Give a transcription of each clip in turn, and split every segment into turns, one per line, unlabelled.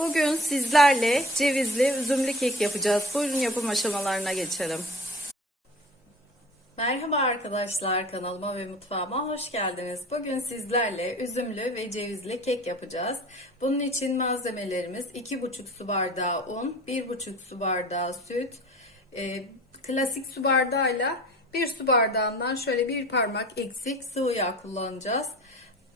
Bugün sizlerle cevizli üzümlü kek yapacağız. Buyurun yapım aşamalarına geçelim. Merhaba arkadaşlar kanalıma ve mutfağıma hoş geldiniz. Bugün sizlerle üzümlü ve cevizli kek yapacağız. Bunun için malzemelerimiz 2,5 su bardağı un, 1,5 su bardağı süt, e, klasik su bardağıyla 1 su bardağından şöyle bir parmak eksik sıvı yağ kullanacağız.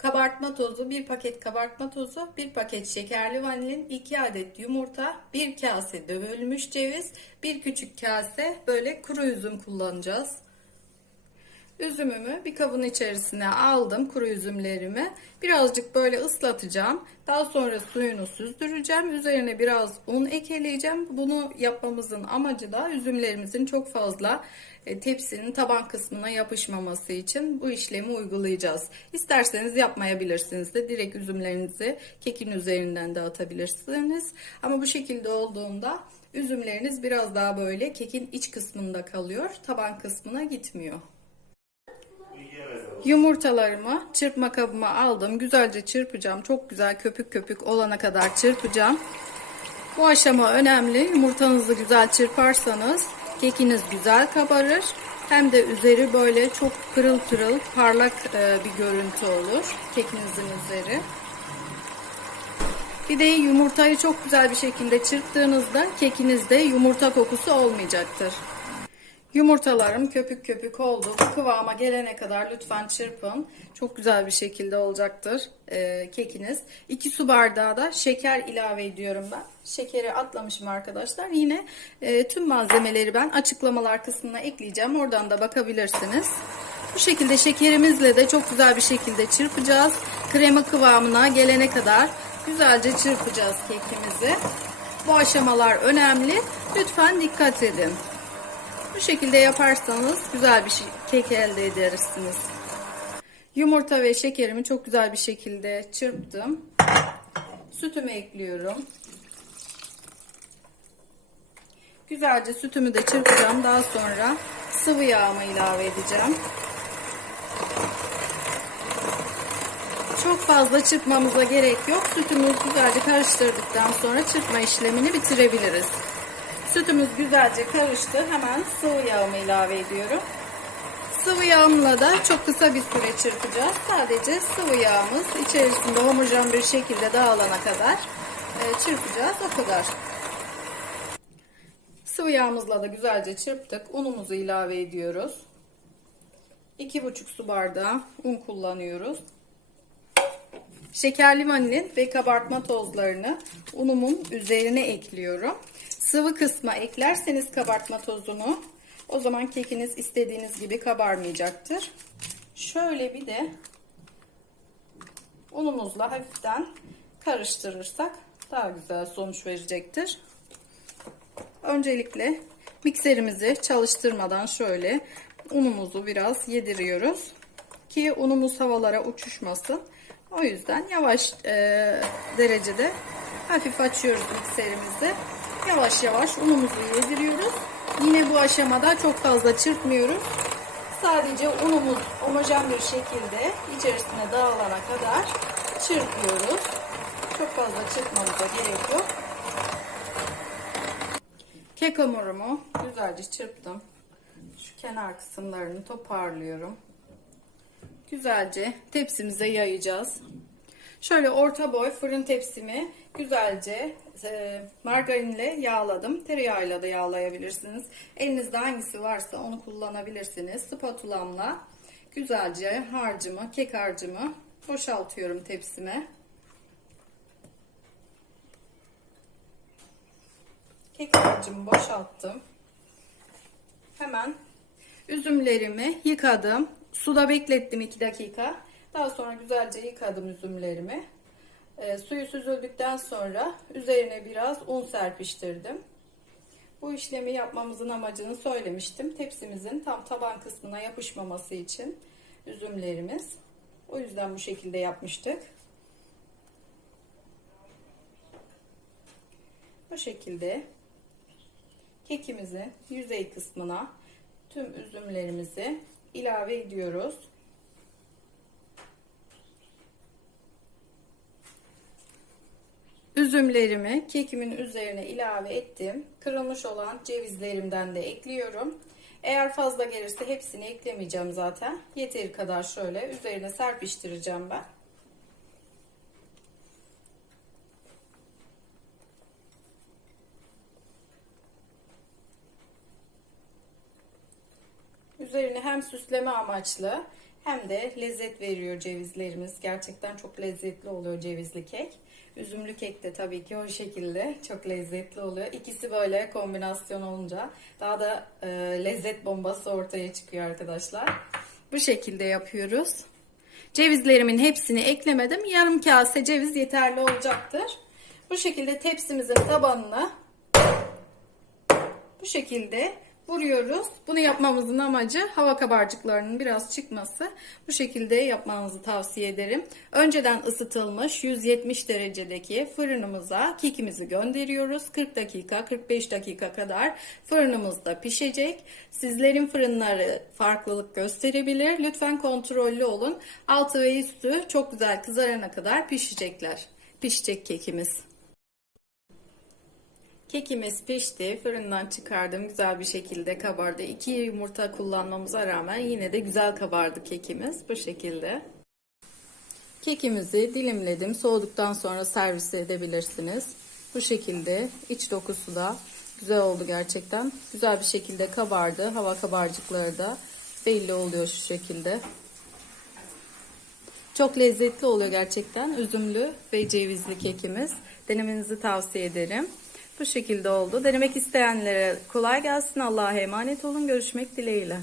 Kabartma tozu, bir paket kabartma tozu, bir paket şekerli vanilin, 2 adet yumurta, bir kase dövülmüş ceviz, bir küçük kase böyle kuru üzüm kullanacağız. Üzümümü bir kabın içerisine aldım kuru üzümlerimi. Birazcık böyle ıslatacağım. Daha sonra suyunu süzdüreceğim. Üzerine biraz un ekeleyeceğim. Bunu yapmamızın amacı da üzümlerimizin çok fazla e, tepsinin taban kısmına yapışmaması için bu işlemi uygulayacağız. İsterseniz yapmayabilirsiniz de direkt üzümlerinizi kekin üzerinden de atabilirsiniz. Ama bu şekilde olduğunda üzümleriniz biraz daha böyle kekin iç kısmında kalıyor. Taban kısmına gitmiyor. Yumurtalarımı çırpma kabıma aldım. Güzelce çırpacağım. Çok güzel köpük köpük olana kadar çırpacağım. Bu aşama önemli. Yumurtanızı güzel çırparsanız kekiniz güzel kabarır. Hem de üzeri böyle çok pırıl pırıl parlak e, bir görüntü olur kekinizin üzeri. Bir de yumurtayı çok güzel bir şekilde çırptığınızda kekinizde yumurta kokusu olmayacaktır. Yumurtalarım köpük köpük oldu. Bu kıvama gelene kadar lütfen çırpın. Çok güzel bir şekilde olacaktır e, kekiniz. 2 su bardağı da şeker ilave ediyorum ben. Şekeri atlamışım arkadaşlar. Yine e, tüm malzemeleri ben açıklamalar kısmına ekleyeceğim. Oradan da bakabilirsiniz. Bu şekilde şekerimizle de çok güzel bir şekilde çırpacağız. Krema kıvamına gelene kadar güzelce çırpacağız kekimizi. Bu aşamalar önemli. Lütfen dikkat edin. Bu şekilde yaparsanız güzel bir şey- kek elde edersiniz. Yumurta ve şekerimi çok güzel bir şekilde çırptım. Sütümü ekliyorum. Güzelce sütümü de çırpacağım. Daha sonra sıvı yağımı ilave edeceğim. Çok fazla çırpmamıza gerek yok. Sütümüzü güzelce karıştırdıktan sonra çırpma işlemini bitirebiliriz. Sütümüz güzelce karıştı. Hemen sıvı yağımı ilave ediyorum. Sıvı yağımla da çok kısa bir süre çırpacağız. Sadece sıvı yağımız içerisinde homojen bir şekilde dağılana kadar e, çırpacağız. O kadar. Sıvı yağımızla da güzelce çırptık. Unumuzu ilave ediyoruz. 2,5 su bardağı un kullanıyoruz. Şekerli vanilin ve kabartma tozlarını unumun üzerine ekliyorum. Sıvı kısma eklerseniz kabartma tozunu o zaman kekiniz istediğiniz gibi kabarmayacaktır. Şöyle bir de unumuzla hafiften karıştırırsak daha güzel sonuç verecektir. Öncelikle mikserimizi çalıştırmadan şöyle unumuzu biraz yediriyoruz ki unumuz havalara uçuşmasın. O yüzden yavaş e, derecede hafif açıyoruz mikserimizi. Yavaş yavaş unumuzu yediriyoruz. Yine bu aşamada çok fazla çırpmıyoruz. Sadece unumuz homojen bir şekilde içerisine dağılana kadar çırpıyoruz. Çok fazla çırpmamıza gerek yok. Kek hamurumu güzelce çırptım. Şu kenar kısımlarını toparlıyorum. Güzelce tepsimize yayacağız. Şöyle orta boy fırın tepsimi güzelce e, margarinle yağladım. Tereyağıyla da yağlayabilirsiniz. Elinizde hangisi varsa onu kullanabilirsiniz. Spatulamla güzelce harcımı, kek harcımı boşaltıyorum tepsime. Kek harcımı boşalttım. Hemen üzümlerimi yıkadım. Suda beklettim 2 dakika. Daha sonra güzelce yıkadım üzümlerimi. E, suyu süzüldükten sonra üzerine biraz un serpiştirdim. Bu işlemi yapmamızın amacını söylemiştim. Tepsimizin tam taban kısmına yapışmaması için üzümlerimiz. O yüzden bu şekilde yapmıştık. Bu şekilde kekimizin yüzey kısmına tüm üzümlerimizi ilave ediyoruz. Üzümlerimi kekimin üzerine ilave ettim. Kırılmış olan cevizlerimden de ekliyorum. Eğer fazla gelirse hepsini eklemeyeceğim zaten. Yeteri kadar şöyle üzerine serpiştireceğim ben. Üzerine hem süsleme amaçlı hem de lezzet veriyor cevizlerimiz. Gerçekten çok lezzetli oluyor cevizli kek. Üzümlü kek de tabii ki o şekilde çok lezzetli oluyor. İkisi böyle kombinasyon olunca daha da e, lezzet bombası ortaya çıkıyor arkadaşlar. Bu şekilde yapıyoruz. Cevizlerimin hepsini eklemedim. Yarım kase ceviz yeterli olacaktır. Bu şekilde tepsimizin tabanına bu şekilde vuruyoruz. Bunu yapmamızın amacı hava kabarcıklarının biraz çıkması. Bu şekilde yapmanızı tavsiye ederim. Önceden ısıtılmış 170 derecedeki fırınımıza kekimizi gönderiyoruz. 40 dakika 45 dakika kadar fırınımızda pişecek. Sizlerin fırınları farklılık gösterebilir. Lütfen kontrollü olun. Altı ve üstü çok güzel kızarana kadar pişecekler. Pişecek kekimiz. Kekimiz pişti. Fırından çıkardım. Güzel bir şekilde kabardı. İki yumurta kullanmamıza rağmen yine de güzel kabardı kekimiz. Bu şekilde. Kekimizi dilimledim. Soğuduktan sonra servis edebilirsiniz. Bu şekilde iç dokusu da güzel oldu gerçekten. Güzel bir şekilde kabardı. Hava kabarcıkları da belli oluyor şu şekilde. Çok lezzetli oluyor gerçekten. Üzümlü ve cevizli kekimiz. Denemenizi tavsiye ederim. Bu şekilde oldu. Denemek isteyenlere kolay gelsin. Allah'a emanet olun. Görüşmek dileğiyle.